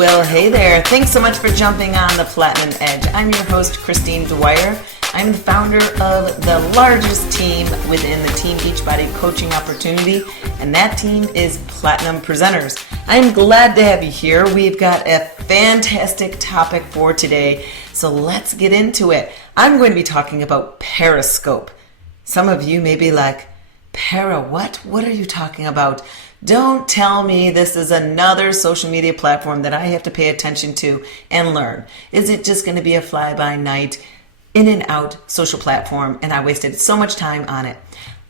Well, hey there. Thanks so much for jumping on the Platinum Edge. I'm your host, Christine Dwyer. I'm the founder of the largest team within the Team Beachbody Coaching opportunity, and that team is Platinum Presenters. I'm glad to have you here. We've got a fantastic topic for today, so let's get into it. I'm going to be talking about Periscope. Some of you may be like, what? What are you talking about? Don't tell me this is another social media platform that I have to pay attention to and learn. Is it just going to be a fly-by-night, in and out social platform, and I wasted so much time on it?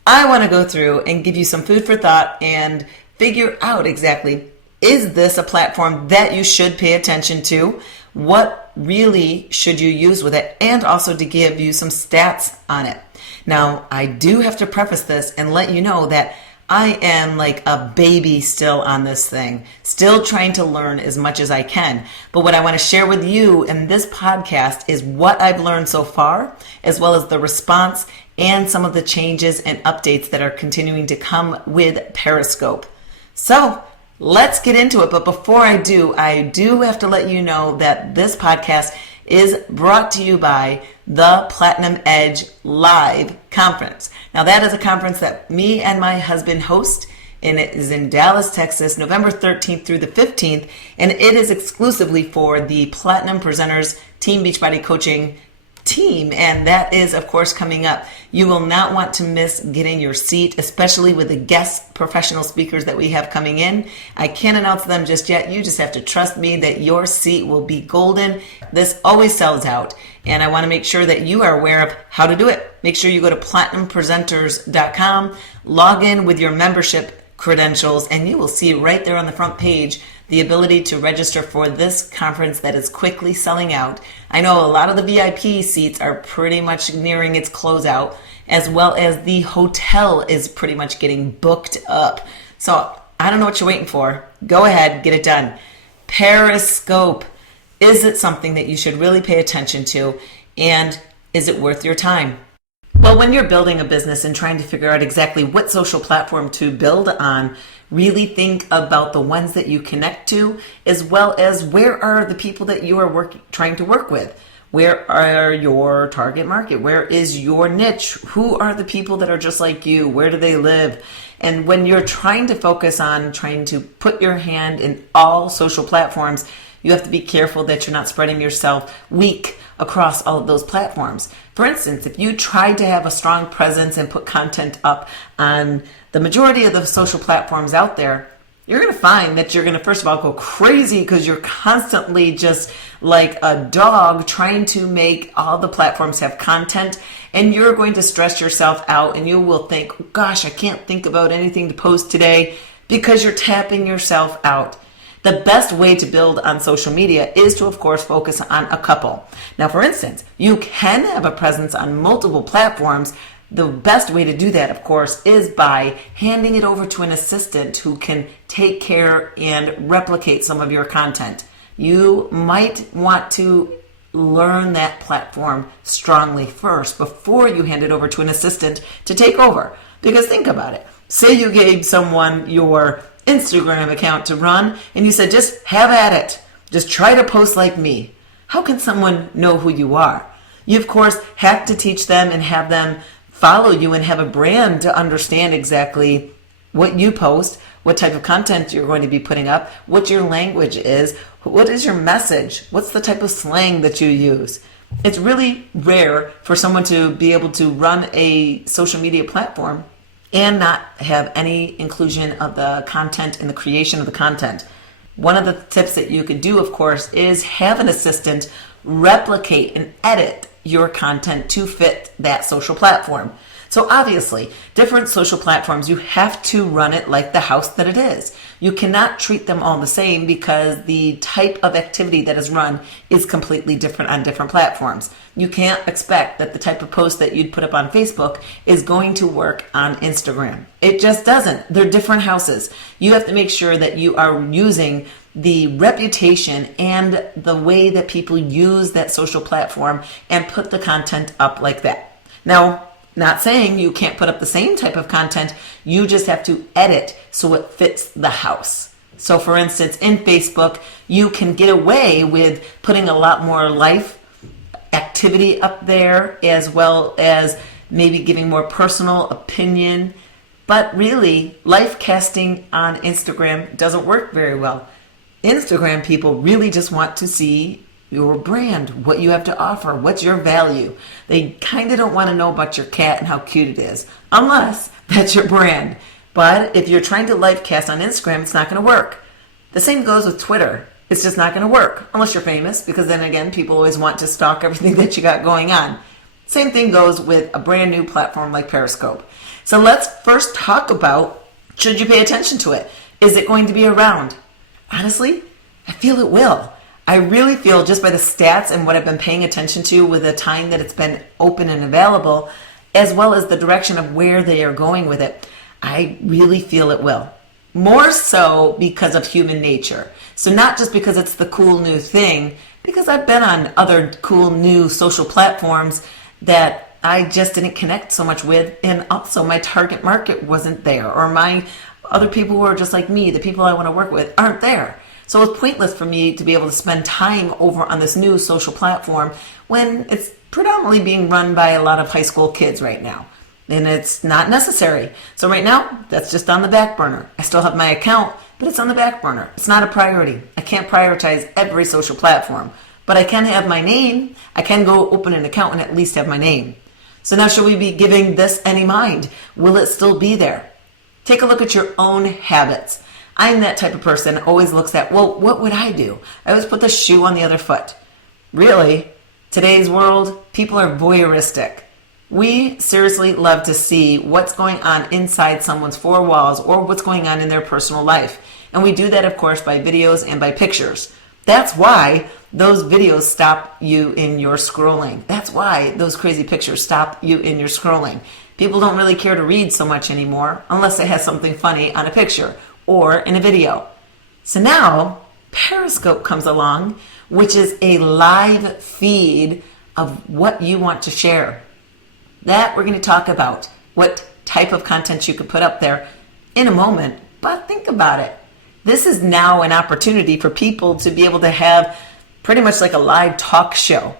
I want to go through and give you some food for thought and figure out exactly, is this a platform that you should pay attention to? What really should you use with it? And also to give you some stats on it. Now, I do have to preface this and let you know that I am like a baby still on this thing, still trying to learn as much as I can. But what I want to share with you in this podcast is what I've learned so far, as well as the response and some of the changes and updates that are continuing to come with Periscope. So let's get into it. But before I do have to let you know that this podcast is brought to you by the Platinum Edge Live Conference. Now, that is a conference that me and my husband host, and it is in Dallas, Texas, November 13th through the 15th, and it is exclusively for the Platinum Presenters Team Beachbody Coaching team, and that is, of course, coming up. You will not want to miss getting your seat, especially with the guest professional speakers that we have coming in. I can't announce them just yet. You just have to trust me that your seat will be golden. This always sells out, and I want to make sure that you are aware of how to do it. Make sure you go to platinumpresenters.com, log in with your membership credentials, and you will see right there on the front page the ability to register for this conference that is quickly selling out. I know a lot of the VIP seats are pretty much nearing its closeout, as well as the hotel is pretty much getting booked up. So I don't know what you're waiting for. Go ahead, get it done. Periscope. Is it something that you should really pay attention to? And is it worth your time? Well, when you're building a business and trying to figure out exactly what social platform to build on, really think about the ones that you connect to, as well as where are the people that you are trying to work with? Where are your target market? Where is your niche? Who are the people that are just like you? Where do they live? And when you're trying to focus on trying to put your hand in all social platforms, you have to be careful that you're not spreading yourself weak across all of those platforms. For instance, if you try to have a strong presence and put content up on the majority of the social platforms out there, you're going to find that you're going to, first of all, go crazy because you're constantly just like a dog trying to make all the platforms have content, and you're going to stress yourself out, and you will think, gosh, I can't think about anything to post today, because you're tapping yourself out. The best way to build on social media is to, of course, focus on a couple. Now, for instance, you can have a presence on multiple platforms. The best way to do that, of course, is by handing it over to an assistant who can take care and replicate some of your content. You might want to learn that platform strongly first before you hand it over to an assistant to take over. Because think about it. Say you gave someone your Instagram account to run and you said, just have at it. Just try to post like me. How can someone know who you are? You, of course, have to teach them and have them follow you and have a brand to understand exactly what you post, what type of content you're going to be putting up, what your language is, what is your message, what's the type of slang that you use. It's really rare for someone to be able to run a social media platform and not have any inclusion of the content and the creation of the content. One of the tips that you could do, of course, is have an assistant replicate and edit your content to fit that social platform. So obviously, different social platforms, you have to run it like the house that it is. You cannot treat them all the same because the type of activity that is run is completely different on different platforms. You can't expect that the type of post that you'd put up on Facebook is going to work on Instagram. It just doesn't. They're different houses. You have to make sure that you are using the reputation and the way that people use that social platform and put the content up like that. Now, not saying you can't put up the same type of content, you just have to edit so it fits the house. So for instance, in Facebook, you can get away with putting a lot more life activity up there, as well as maybe giving more personal opinion. But really, life casting on Instagram doesn't work very well. Instagram people really just want to see your brand, what you have to offer, what's your value. They kind of don't want to know about your cat and how cute it is, unless that's your brand. But if you're trying to live cast on Instagram, it's not going to work. The same goes with Twitter. It's just not going to work unless you're famous, because then again, people always want to stalk everything that you got going on. Same thing goes with a brand new platform like Periscope. So let's first talk about, should you pay attention to it? Is it going to be around? Honestly, I feel it will. I really feel, just by the stats and what I've been paying attention to with the time that it's been open and available, as well as the direction of where they are going with it, I really feel it will. More so because of human nature. So not just because it's the cool new thing, because I've been on other cool new social platforms that I just didn't connect so much with, and also my target market wasn't there, or my other people who are just like me, the people I want to work with, aren't there. So it's pointless for me to be able to spend time over on this new social platform when it's predominantly being run by a lot of high school kids right now. And it's not necessary. So right now, that's just on the back burner. I still have my account, but it's on the back burner. It's not a priority. I can't prioritize every social platform, but I can have my name. I can go open an account and at least have my name. So now, should we be giving this any mind? Will it still be there? Take a look at your own habits. I'm that type of person that always looks at, well, what would I do? I always put the shoe on the other foot. Really, today's world, people are voyeuristic. We seriously love to see what's going on inside someone's four walls, or what's going on in their personal life. And we do that, of course, by videos and by pictures. That's why those videos stop you in your scrolling. That's why those crazy pictures stop you in your scrolling. People don't really care to read so much anymore unless it has something funny on a picture or in a video. So now Periscope comes along, which is a live feed of what you want to share. That we're going to talk about, what type of content you could put up there in a moment. But think about it. This is now an opportunity for people to be able to have pretty much like a live talk show.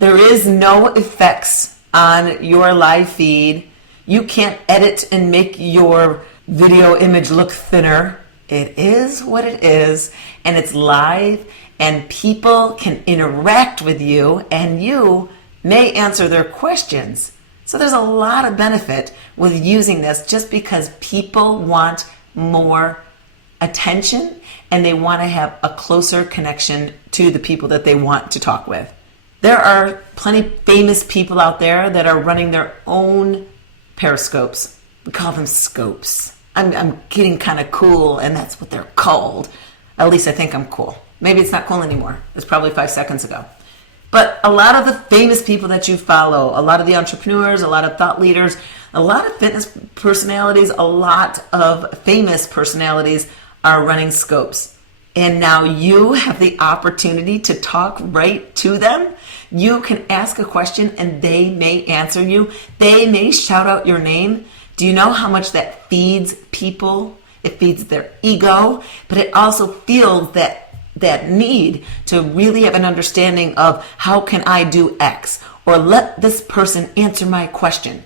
There is no effects on your live feed. You can't edit and make your video image look thinner. It is what it is, and it's live, and people can interact with you, and you may answer their questions. So there's a lot of benefit with using this, just because people want more attention and they want to have a closer connection to the people that they want to talk with. There are plenty of famous people out there that are running their own periscopes. We call them scopes. I'm getting kind of cool, and that's what they're called. At least I think I'm cool. Maybe it's not cool anymore. It's probably 5 seconds ago. But a lot of the famous people that you follow, a lot of the entrepreneurs, a lot of thought leaders, a lot of fitness personalities, a lot of famous personalities are running scopes. And now you have the opportunity to talk right to them. You can ask a question and they may answer you. They may shout out your name. Do you know how much that feeds people? It feeds their ego, but it also feels that need to really have an understanding of, how can I do X, or let this person answer my question.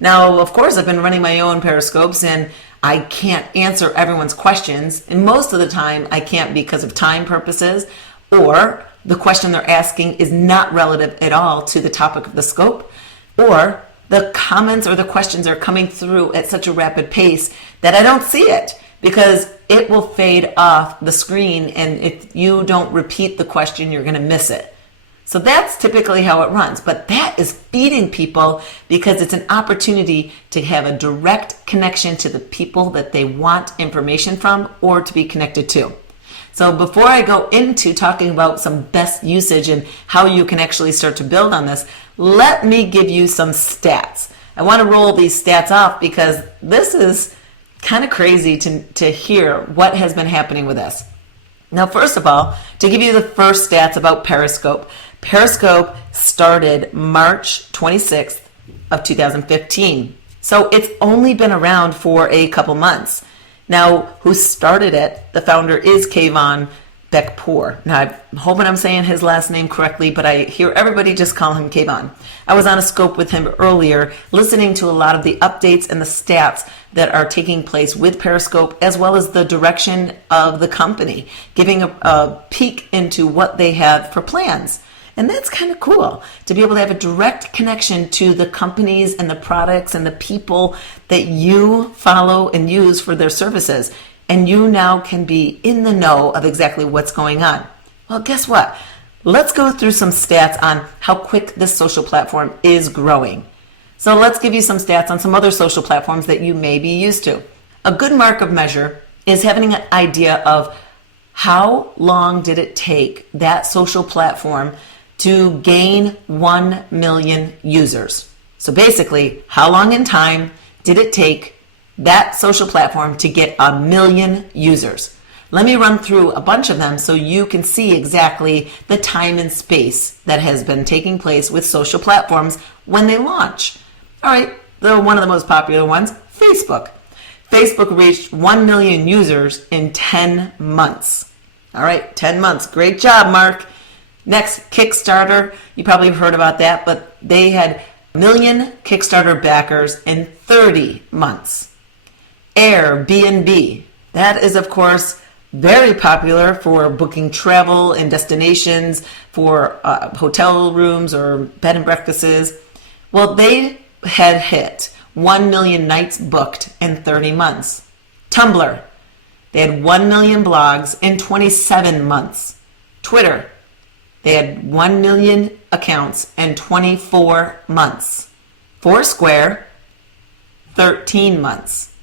Now, of course, I've been running my own periscopes and I can't answer everyone's questions, and most of the time I can't because of time purposes, or the question they're asking is not relative at all to the topic of the scope, or the comments or the questions are coming through at such a rapid pace that I don't see it, because it will fade off the screen, and if you don't repeat the question, you're going to miss it. So that's typically how it runs, but that is feeding people because it's an opportunity to have a direct connection to the people that they want information from or to be connected to. So before I go into talking about some best usage and how you can actually start to build on this, let me give you some stats. I want to roll these stats off because this is kind of crazy to hear what has been happening with this. Now, first of all, to give you the first stats about Periscope, Periscope started March 26th of 2015. So it's only been around for a couple months. Now, who started it, the founder is Kayvon Beckpour. Now, I'm hoping I'm saying his last name correctly, but I hear everybody just call him Kayvon. I was on a scope with him earlier, listening to a lot of the updates and the stats that are taking place with Periscope, as well as the direction of the company, giving a peek into what they have for plans. And that's kind of cool to be able to have a direct connection to the companies and the products and the people that you follow and use for their services. And you now can be in the know of exactly what's going on. Well, guess what? Let's go through some stats on how quick this social platform is growing. So let's give you some stats on some other social platforms that you may be used to. A good mark of measure is having an idea of how long did it take that social platform to gain 1 million users. So basically, how long in time did it take that social platform to get 1 million users? Let me run through a bunch of them so you can see exactly the time and space that has been taking place with social platforms when they launch. All right, one of the most popular ones, Facebook. Facebook reached 1 million users in 10 months. All right, 10 months. Great job, Mark. Next, Kickstarter. You probably have heard about that, but they had 1 million Kickstarter backers in 30 months. Airbnb. That is, of course, very popular for booking travel and destinations for hotel rooms or bed and breakfasts. Well, they had hit 1 million nights booked in 30 months. Tumblr. They had 1 million blogs in 27 months. Twitter. They had 1 million accounts in 24 months. Foursquare, 13 months.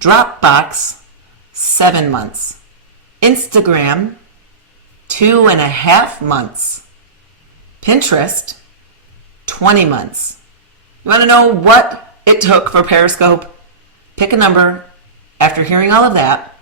Dropbox, 7 months. Instagram, 2.5 months. Pinterest, 20 months. You want to know what it took for Periscope? Pick a number. After hearing all of that,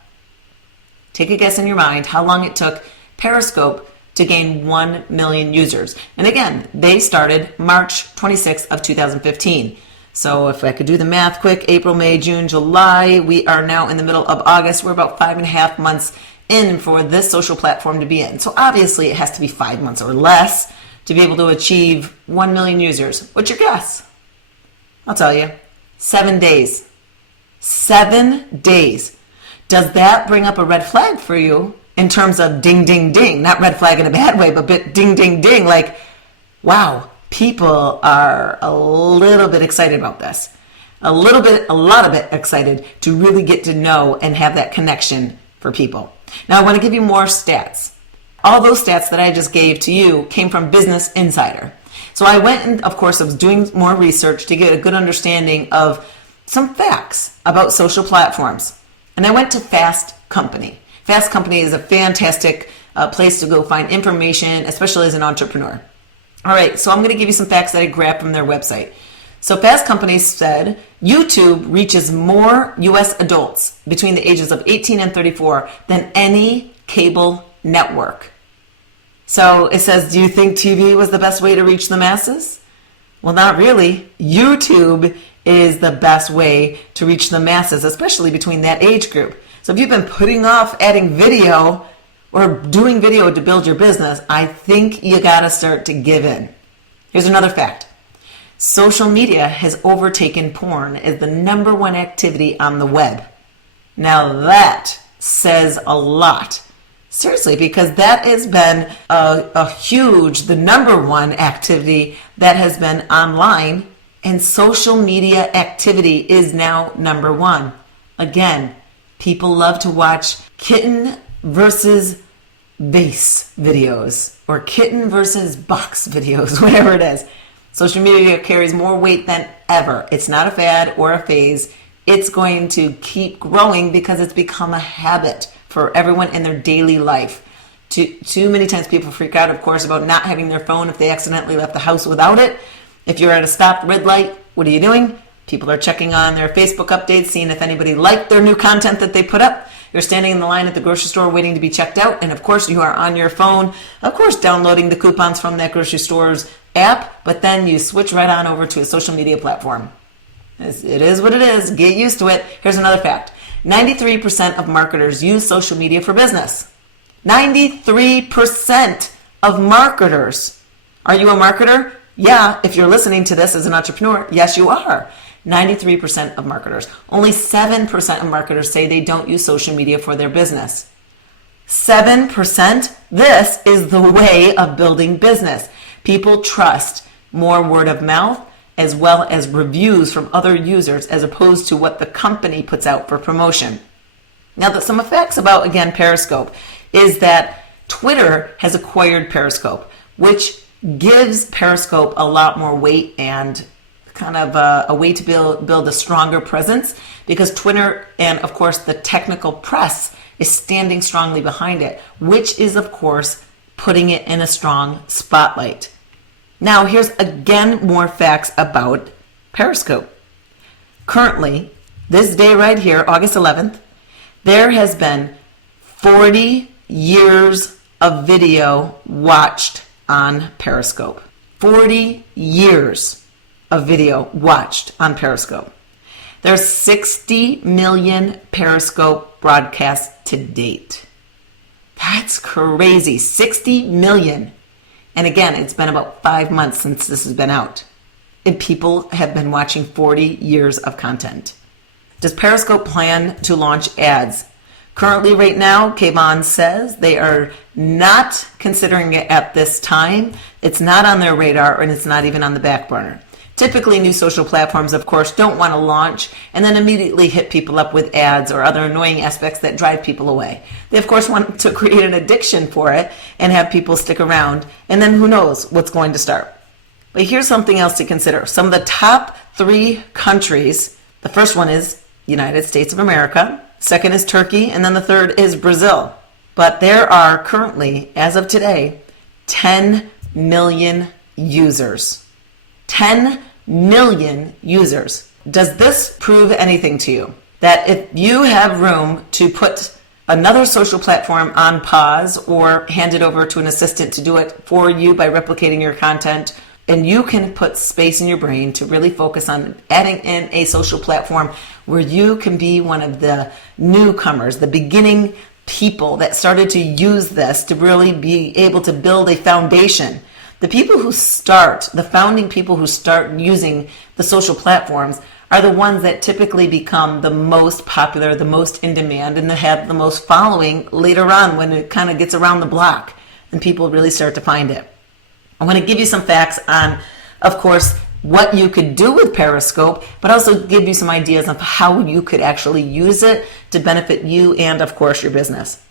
take a guess in your mind how long it took Periscope to gain 1 million users. And again, they started March 26th of 2015. So if I could do the math quick, April, May, June, July, we are now in the middle of August. We're about 5.5 months in for this social platform to be in. So obviously it has to be 5 months or less to be able to achieve 1 million users. What's your guess? I'll tell you, 7 days. 7 days. Does that bring up a red flag for you in terms of ding, ding, ding? Not red flag in a bad way, but ding, ding, ding. Like, wow, people are a little bit excited about this. A lot of it excited to really get to know and have that connection for people. Now, I want to give you more stats. All those stats that I just gave to you came from Business Insider. So I went and, of course, I was doing more research to get a good understanding of some facts about social platforms. And I went to Fast Company. Fast Company is a fantastic place to go find information, especially as an entrepreneur. All right, so I'm going to give you some facts that I grabbed from their website. So Fast Company said YouTube reaches more U.S. adults between the ages of 18 and 34 than any cable network. So it says, do you think TV was the best way to reach the masses? Well, not really. YouTube is the best way to reach the masses, especially between that age group. So if you've been putting off adding video or doing video to build your business, I think you got to start to give in. Here's another fact. Social media has overtaken porn as the #1 activity on the web. Now that says a lot. Seriously, because that has been a huge, the #1 activity that has been online, and social media activity is now #1. Again, people love to watch kitten versus vase videos or kitten versus box videos, whatever it is. Social media carries more weight than ever. It's not a fad or a phase. It's going to keep growing because it's become a habit for everyone in their daily life. Too many times people freak out, of course, about not having their phone if they accidentally left the house without it. If you're at a stopped red light, what are you doing? People are checking on their Facebook updates, seeing if anybody liked their new content that they put up. You're standing in the line at the grocery store waiting to be checked out, and of course you are on your phone, of course downloading the coupons from that grocery store's app, but then you switch right on over to a social media platform. It is what it is. Get used to it. Here's another fact. 93% of marketers use social media for business. 93% of marketers. Are you a marketer? Yeah, if you're listening to this as an entrepreneur, yes, you are. 93% of marketers. Only 7% of marketers say they don't use social media for their business. 7%? This is the way of building business. People trust more word of mouth as well as reviews from other users as opposed to what the company puts out for promotion. Now, some effects about, again, Periscope is that Twitter has acquired Periscope, which gives Periscope a lot more weight and kind of a way to build a stronger presence, because Twitter and, of course, the technical press is standing strongly behind it, which is, of course, putting it in a strong spotlight. Now, here's again more facts about Periscope. Currently, this day right here, August 11th, there has been 40 years of video watched on Periscope. 40 years of video watched on Periscope. There's 60 million Periscope broadcasts to date. That's crazy. 60 million. And again, it's been about 5 months since this has been out. And people have been watching 40 years of content. Does Periscope plan to launch ads? Currently, right now, Kayvon says they are not considering it at this time. It's not on their radar, and it's not even on the back burner. Typically, new social platforms, of course, don't want to launch and then immediately hit people up with ads or other annoying aspects that drive people away. They, of course, want to create an addiction for it and have people stick around, and then who knows what's going to start. But here's something else to consider. Some of the top 3 countries, the first one is United States of America, second is Turkey, and then the third is Brazil. But there are currently, as of today, 10 million users. 10 million users. Does this prove anything to you? That if you have room to put another social platform on pause or hand it over to an assistant to do it for you by replicating your content, and you can put space in your brain to really focus on adding in a social platform where you can be one of the newcomers, the beginning people that started to use this to really be able to build a foundation. The people who start, the founding people who start using the social platforms are the ones that typically become the most popular, the most in demand, and that have the most following later on when it kind of gets around the block and people really start to find it. I'm going to give you some facts on, of course, what you could do with Periscope, but also give you some ideas of how you could actually use it to benefit you and, of course, your business.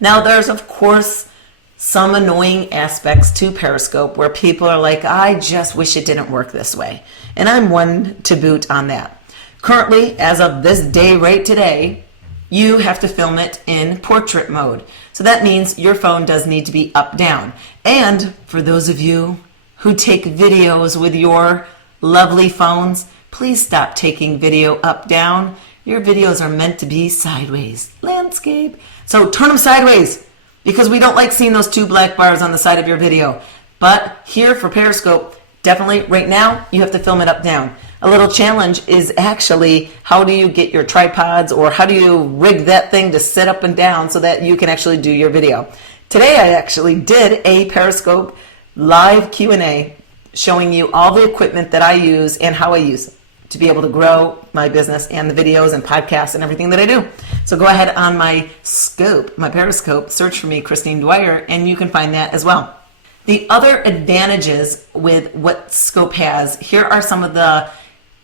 Now, there's, of course, some annoying aspects to Periscope where people are like, I just wish it didn't work this way. And I'm one to boot on that. Currently, as of this day right today, you have to film it in portrait mode. So that means your phone does need to be up down. And for those of you who take videos with your lovely phones, please stop taking video up down. Your videos are meant to be sideways, landscape. So turn them sideways, because we don't like seeing those 2 black bars on the side of your video. But here for Periscope, definitely right now, you have to film it up down. A little challenge is actually, how do you get your tripods, or how do you rig that thing to sit up and down so that you can actually do your video? Today I actually did a Periscope live Q&A showing you all the equipment that I use and how I use it to be able to grow my business and the videos and podcasts and everything that I do. So go ahead on my scope, my Periscope, search for me, Christine Dwyer, and you can find that as well. The other advantages with what Scope has, here are some of the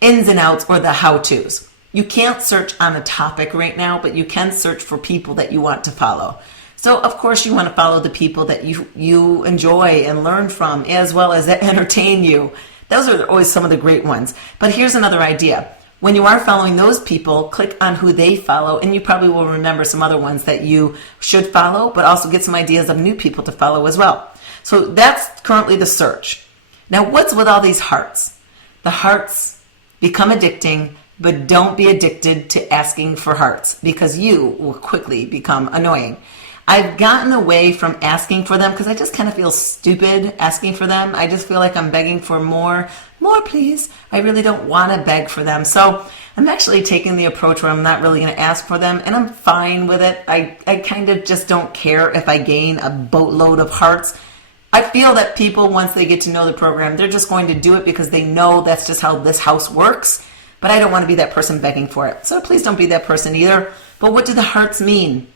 ins and outs or the how-tos. You can't search on a topic right now, but you can search for people that you want to follow. So of course you want to follow the people that you enjoy and learn from, as well as that entertain you. Those are always some of the great ones. But here's another idea. When you are following those people, click on who they follow, and you probably will remember some other ones that you should follow, but also get some ideas of new people to follow as well. So that's currently the search. Now, what's with all these hearts? The hearts become addicting, but don't be addicted to asking for hearts, because you will quickly become annoying. I've gotten away from asking for them because I just kind of feel stupid asking for them. I just feel like I'm begging for more please. I really don't want to beg for them. So I'm actually taking the approach where I'm not really going to ask for them, and I'm fine with it. I kind of just don't care if I gain a boatload of hearts. I feel that people, once they get to know the program, they're just going to do it because they know that's just how this house works. But I don't want to be that person begging for it. So please don't be that person either. But what do the hearts mean?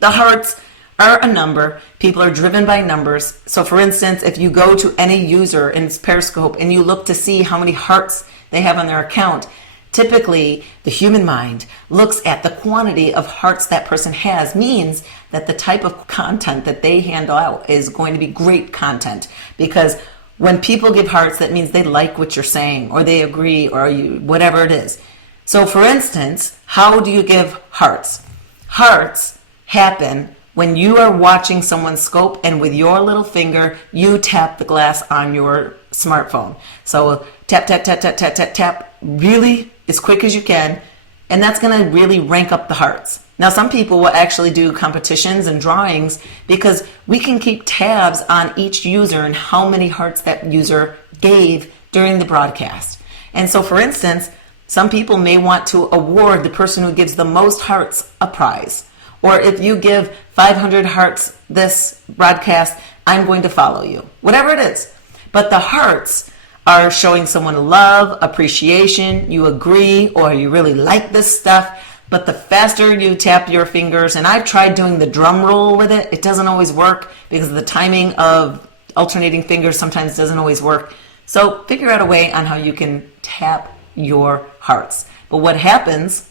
The hearts are a number. People are driven by numbers. So for instance, if you go to any user in Periscope and you look to see how many hearts they have on their account, typically the human mind looks at the quantity of hearts that person has, means that the type of content that they handle out is going to be great content. Because when people give hearts, that means they like what you're saying, or they agree, or whatever it is. So for instance, how do you give hearts? Hearts happen when you are watching someone's scope and with your little finger, you tap the glass on your smartphone. So tap, tap, tap, tap, tap, tap, tap, really as quick as you can. And that's going to really rank up the hearts. Now, some people will actually do competitions and drawings because we can keep tabs on each user and how many hearts that user gave during the broadcast. And so, for instance, some people may want to award the person who gives the most hearts a prize. Or if you give 500 hearts this broadcast, I'm going to follow you. Whatever it is. But the hearts are showing someone love, appreciation, you agree, or you really like this stuff. But the faster you tap your fingers, and I've tried doing the drum roll with it, it doesn't always work because the timing of alternating fingers sometimes doesn't always work. So figure out a way on how you can tap your hearts. But what happens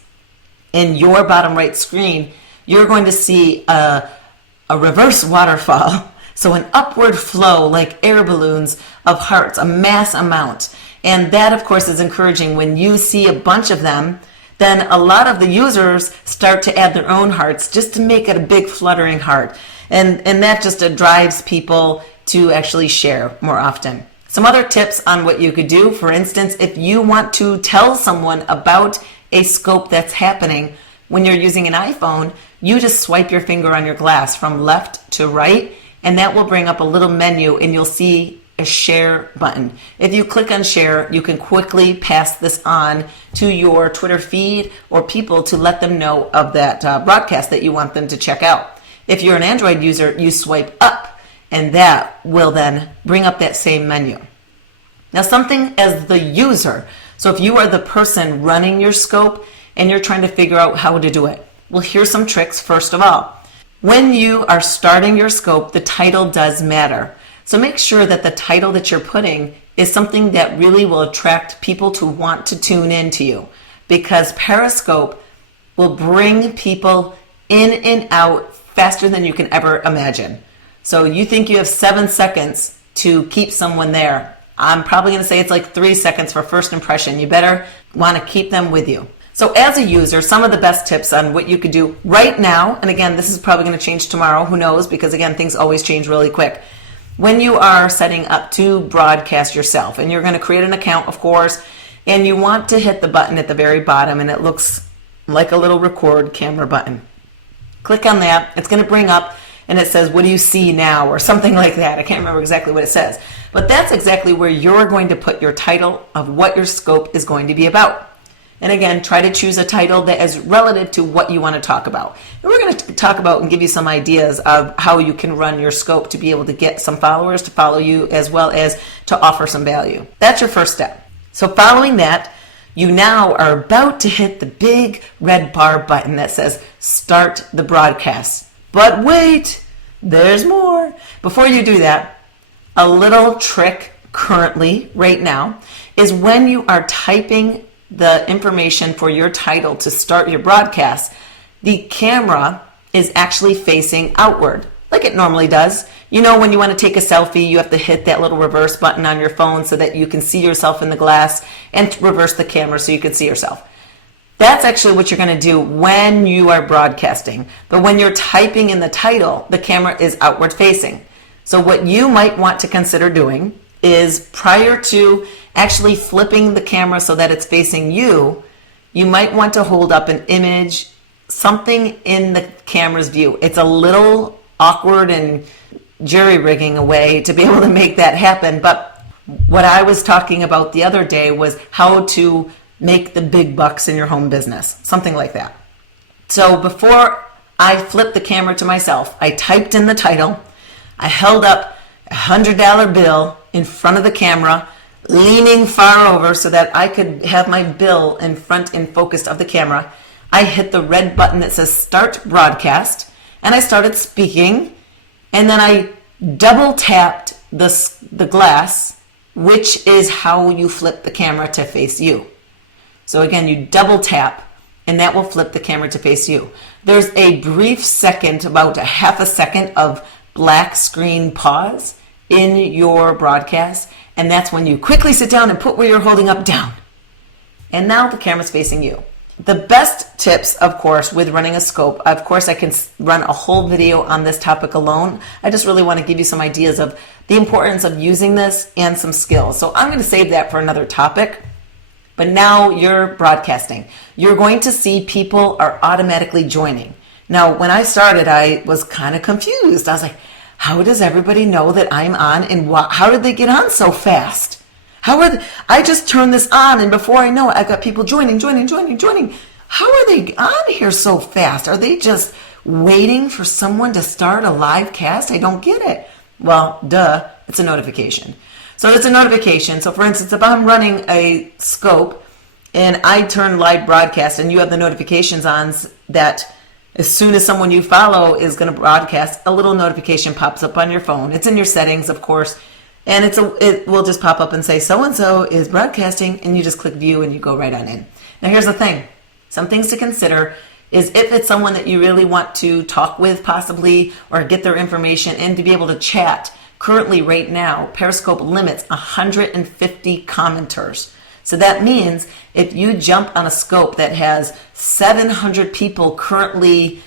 in your bottom right screen, you're going to see a reverse waterfall. So an upward flow like air balloons of hearts, a mass amount. And that, of course, is encouraging. When you see a bunch of them, then a lot of the users start to add their own hearts just to make it a big fluttering heart. And that just drives people to actually share more often. Some other tips on what you could do. For instance, if you want to tell someone about a scope that's happening when you're using an iPhone, you just swipe your finger on your glass from left to right, and that will bring up a little menu and you'll see a share button. If you click on share, you can quickly pass this on to your Twitter feed or people to let them know of that broadcast that you want them to check out. If you're an Android user, you swipe up and that will then bring up that same menu. Now, something as the user, so if you are the person running your scope and you're trying to figure out how to do it, well, here's some tricks. First of all, when you are starting your scope, the title does matter. So make sure that the title that you're putting is something that really will attract people to want to tune in to you, because Periscope will bring people in and out faster than you can ever imagine. So you think you have 7 seconds to keep someone there. I'm probably going to say it's like 3 seconds for first impression. You better want to keep them with you. So as a user, some of the best tips on what you could do right now, and again, this is probably going to change tomorrow, who knows, because again, things always change really quick. When you are setting up to broadcast yourself, and you're going to create an account, of course, and you want to hit the button at the very bottom, and it looks like a little record camera button. Click on that. It's going to bring up, and it says, what do you see now, or something like that. I can't remember exactly what it says. But that's exactly where you're going to put your title of what your scope is going to be about. And again, try to choose a title that is relative to what you want to talk about. And we're going to talk about and give you some ideas of how you can run your scope to be able to get some followers to follow you, as well as to offer some value. That's your first step. So following that, you now are about to hit the big red bar button that says start the broadcast. But wait, there's more. Before you do that, a little trick currently, right now, is when you are typing the information for your title to start your broadcast, the camera is actually facing outward like it normally does. You know, when you want to take a selfie, you have to hit that little reverse button on your phone so that you can see yourself in the glass and reverse the camera so you can see yourself. That's actually what you're going to do when you are broadcasting. But when you're typing in the title, the camera is outward facing. So what you might want to consider doing is, prior to actually flipping the camera so that it's facing you, you might want to hold up an image, something in the camera's view. It's a little awkward and jury-rigging a way to be able to make that happen. But what I was talking about the other day was how to make the big bucks in your home business, something like that. So before I flipped the camera to myself, I typed in the title, I held up a $100 bill in front of the camera, leaning far over so that I could have my bill in front and focused of the camera. I hit the red button that says Start Broadcast, and I started speaking, and then I double tapped the glass, which is how you flip the camera to face you. So again, you double tap, and that will flip the camera to face you. There's a brief second, about a half a second of black screen pause in your broadcast, and that's when you quickly sit down and put where you're holding up down. And now the camera's facing you. The best tips, of course, with running a scope, of course I can run a whole video on this topic alone. I just really want to give you some ideas of the importance of using this and some skills. So I'm going to save that for another topic. But now you're broadcasting. You're going to see people are automatically joining. Now, when I started, I was kind of confused. I was like, how does everybody know that I'm on, and how did they get on so fast? I just turned this on, and before I know it, I've got people joining. How are they on here so fast? Are they just waiting for someone to start a live cast? I don't get it. Well, duh, it's a notification. So it's a notification. So for instance, if I'm running a scope and I turn live broadcast and you have the notifications on, that as soon as someone you follow is going to broadcast, a little notification pops up on your phone. It's in your settings, of course, and it will just pop up and say so-and-so is broadcasting, and you just click view and you go right on in. Now here's the thing. Some things to consider is if it's someone that you really want to talk with possibly, or get their information and to be able to chat. Currently, right now, Periscope limits 150 commenters. So that means if you jump on a scope that has 700 people currently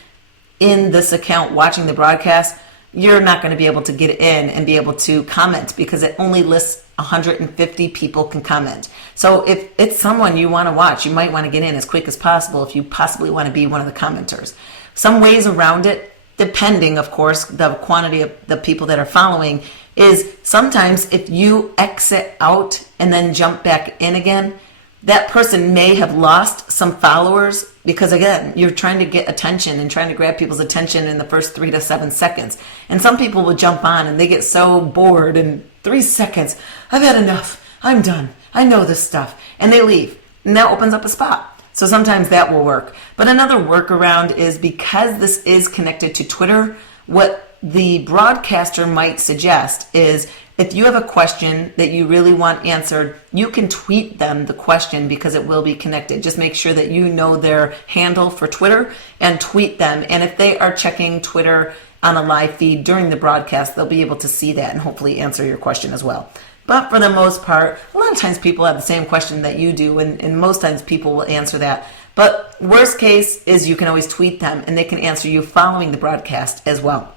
in this account watching the broadcast, you're not going to be able to get in and be able to comment because it only lists 150 people can comment. So if it's someone you want to watch, you might want to get in as quick as possible if you possibly want to be one of the commenters. Some ways around it, depending, of course, the quantity of the people that are following, is sometimes if you exit out and then jump back in again, that person may have lost some followers because, again, you're trying to get attention and trying to grab people's attention in the first 3 to 7 seconds. And some people will jump on and they get so bored in 3 seconds. I've had enough. I'm done. I know this stuff. And they leave. And that opens up a spot. So sometimes that will work. But another workaround is, because this is connected to Twitter, what the broadcaster might suggest is if you have a question that you really want answered, you can tweet them the question because it will be connected. Just make sure that you know their handle for Twitter and tweet them. And if they are checking Twitter on a live feed during the broadcast, they'll be able to see that and hopefully answer your question as well. But for the most part, a lot of times people have the same question that you do, and most times people will answer that. But worst case is you can always tweet them and they can answer you following the broadcast as well.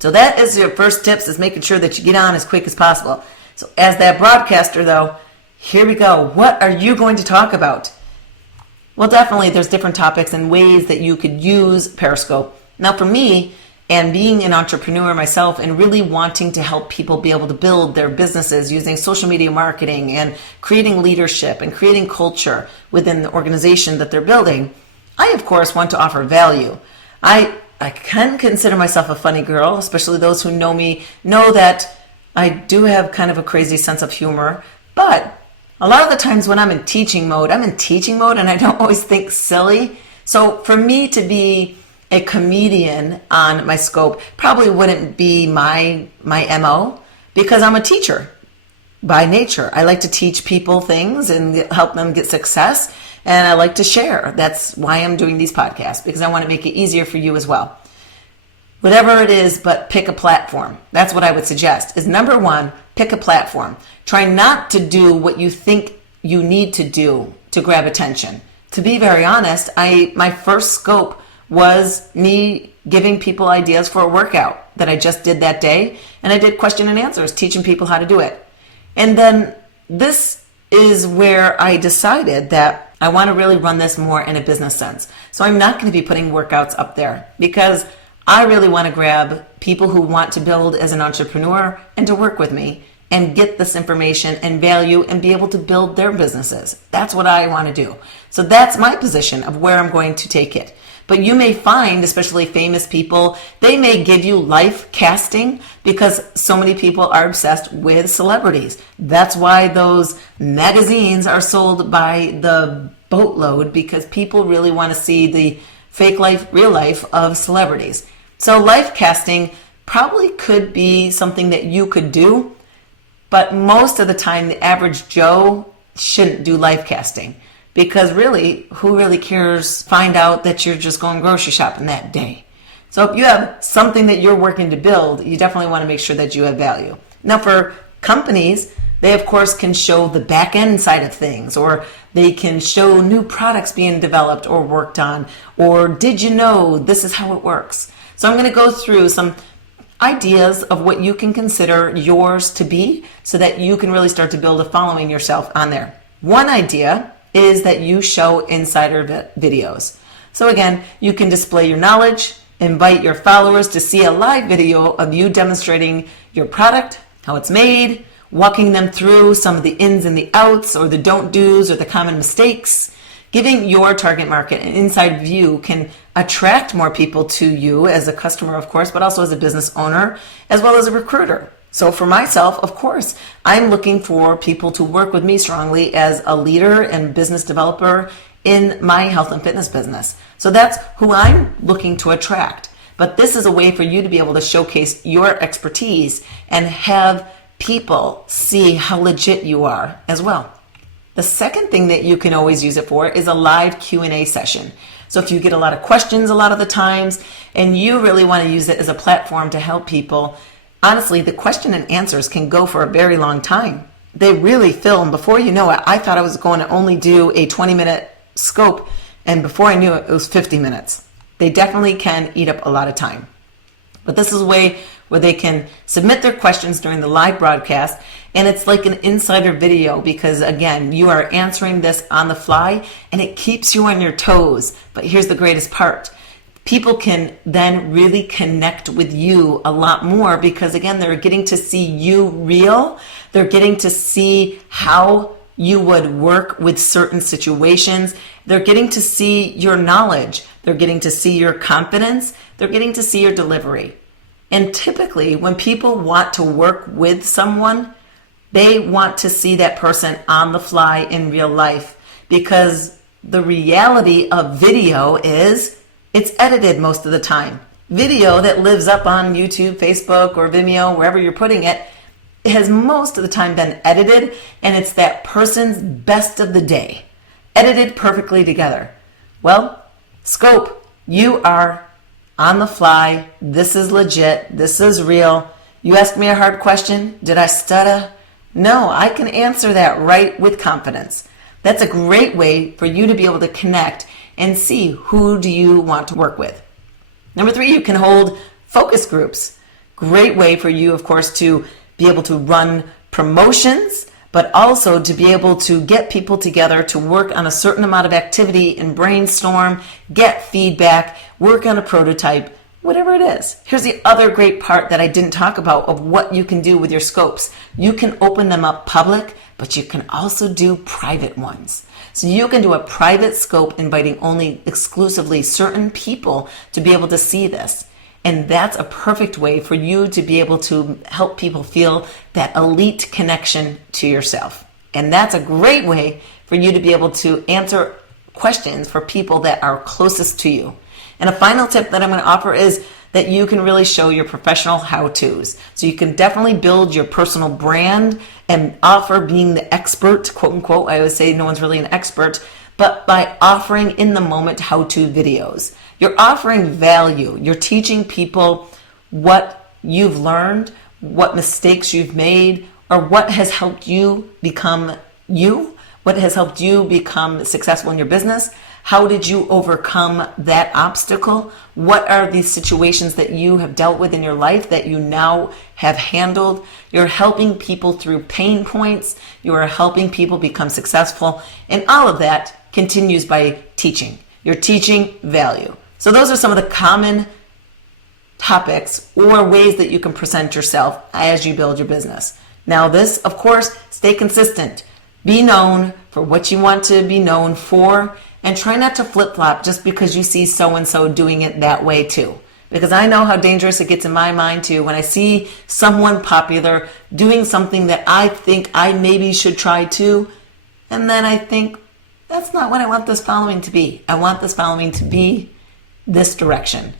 So that is your first tips, is making sure that you get on as quick as possible. So as that broadcaster though, here we go. What are you going to talk about? Well, definitely there's different topics and ways that you could use Periscope. Now for me, and being an entrepreneur myself and really wanting to help people be able to build their businesses using social media marketing and creating leadership and creating culture within the organization that they're building, I of course want to offer value. I can consider myself a funny girl, especially those who know me know that I do have kind of a crazy sense of humor. But a lot of the times when I'm in teaching mode and I don't always think silly. So for me to be a comedian on my scope probably wouldn't be my MO, because I'm a teacher by nature. I like to teach people things and help them get success, and I like to share. That's why I'm doing these podcasts, because I want to make it easier for you as well. Whatever it is, but pick a platform. That's what I would suggest, is number one, pick a platform. Try not to do what you think you need to do to grab attention. To be very honest, my first scope was me giving people ideas for a workout that I just did that day. And I did question and answers, teaching people how to do it. And then this is where I decided that I want to really run this more in a business sense. So I'm not going to be putting workouts up there, because I really want to grab people who want to build as an entrepreneur and to work with me and get this information and value and be able to build their businesses. That's what I want to do. So that's my position of where I'm going to take it. But you may find, especially famous people, they may give you life casting because so many people are obsessed with celebrities. That's why those magazines are sold by the boatload, because people really want to see the fake life, real life of celebrities. So life casting probably could be something that you could do, but most of the time the average Joe shouldn't do life casting. Because really, who really cares? Find out that you're just going grocery shopping that day. So if you have something that you're working to build, you definitely want to make sure that you have value. Now for companies, they of course can show the back end side of things, or they can show new products being developed or worked on, or did you know this is how it works? So I'm going to go through some ideas of what you can consider yours to be so that you can really start to build a following yourself on there. One idea is that you show insider videos. So again, you can display your knowledge, invite your followers to see a live video of you demonstrating your product, how it's made, walking them through some of the ins and the outs, or the don't do's, or the common mistakes. Giving your target market an inside view can attract more people to you as a customer, of course, but also as a business owner, as well as a recruiter. So for myself, of course, I'm looking for people to work with me strongly as a leader and business developer in my health and fitness business. So that's who I'm looking to attract. But this is a way for you to be able to showcase your expertise and have people see how legit you are as well. The second thing that you can always use it for is a live Q&A session. So if you get a lot of questions a lot of the times and you really want to use it as a platform to help people, honestly, the question and answers can go for a very long time. They really film. Before you know it, I thought I was going to only do a 20-minute scope, and before I knew it, it was 50 minutes. They definitely can eat up a lot of time. But this is a way where they can submit their questions during the live broadcast, and it's like an insider video because, again, you are answering this on the fly, and it keeps you on your toes. But here's the greatest part. People can then really connect with you a lot more because, again, they're getting to see you real. They're getting to see how you would work with certain situations. They're getting to see your knowledge. They're getting to see your confidence. They're getting to see your delivery. And typically, when people want to work with someone, they want to see that person on the fly in real life, because the reality of video is it's edited most of the time. Video that lives up on YouTube, Facebook, or Vimeo, wherever you're putting it, has most of the time been edited, and it's that person's best of the day, edited perfectly together. Well, scope, you are on the fly. This is legit. This is real. You asked me a hard question. Did I stutter? No, I can answer that right with confidence. That's a great way for you to be able to connect and see who do you want to work with. Number 3, you can hold focus groups. Great way for you, of course, to be able to run promotions, but also to be able to get people together to work on a certain amount of activity and brainstorm, get feedback, work on a prototype, whatever it is. Here's the other great part that I didn't talk about of what you can do with your scopes. You can open them up public, but you can also do private ones. So you can do a private scope inviting only exclusively certain people to be able to see this. And that's a perfect way for you to be able to help people feel that elite connection to yourself. And that's a great way for you to be able to answer questions for people that are closest to you. And a final tip that I'm going to offer is that you can really show your professional how-tos. So you can definitely build your personal brand and offer being the expert, quote unquote. I always say no one's really an expert, but by offering in the moment how-to videos. You're offering value. You're teaching people what you've learned, what mistakes you've made, or what has helped you become you, what has helped you become successful in your business. How did you overcome that obstacle? What are these situations that you have dealt with in your life that you now have handled? You're helping people through pain points. You are helping people become successful. And all of that continues by teaching. You're teaching value. So those are some of the common topics or ways that you can present yourself as you build your business. Now this, of course, stay consistent. Be known for what you want to be known for, and try not to flip-flop just because you see so-and-so doing it that way too. Because I know how dangerous it gets in my mind too when I see someone popular doing something that I think I maybe should try too, and then I think, that's not what I want this following to be. I want this following to be this direction.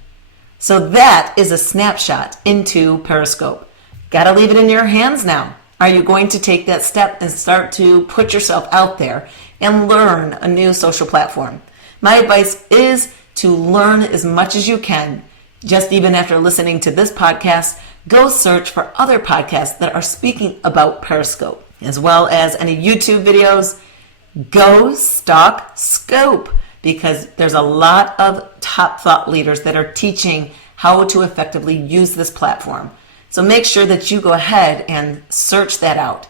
So that is a snapshot into Periscope. Gotta leave it in your hands now. Are you going to take that step and start to put yourself out there and learn a new social platform? My advice is to learn as much as you can. Just even after listening to this podcast, go search for other podcasts that are speaking about Periscope, as well as any YouTube videos. Go stalk Scope, because there's a lot of top thought leaders that are teaching how to effectively use this platform. So make sure that you go ahead and search that out.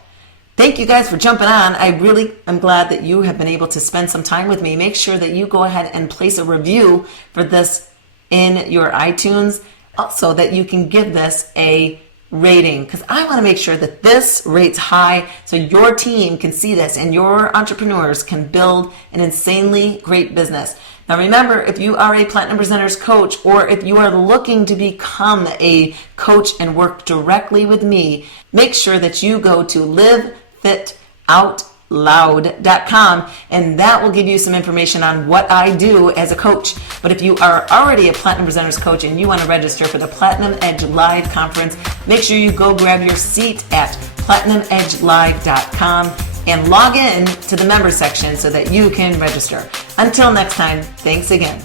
Thank you guys for jumping on. I really am glad that you have been able to spend some time with me. Make sure that you go ahead and place a review for this in your iTunes, also that you can give this a rating, because I want to make sure that this rates high so your team can see this and your entrepreneurs can build an insanely great business. Now remember, if you are a Platinum Presenters coach, or if you are looking to become a coach and work directly with me, make sure that you go to livefitoutloud.com, and that will give you some information on what I do as a coach. But if you are already a Platinum Presenters coach and you want to register for the Platinum Edge Live Conference, make sure you go grab your seat at platinumedgelive.com and log in to the member section so that you can register. Until next time, thanks again.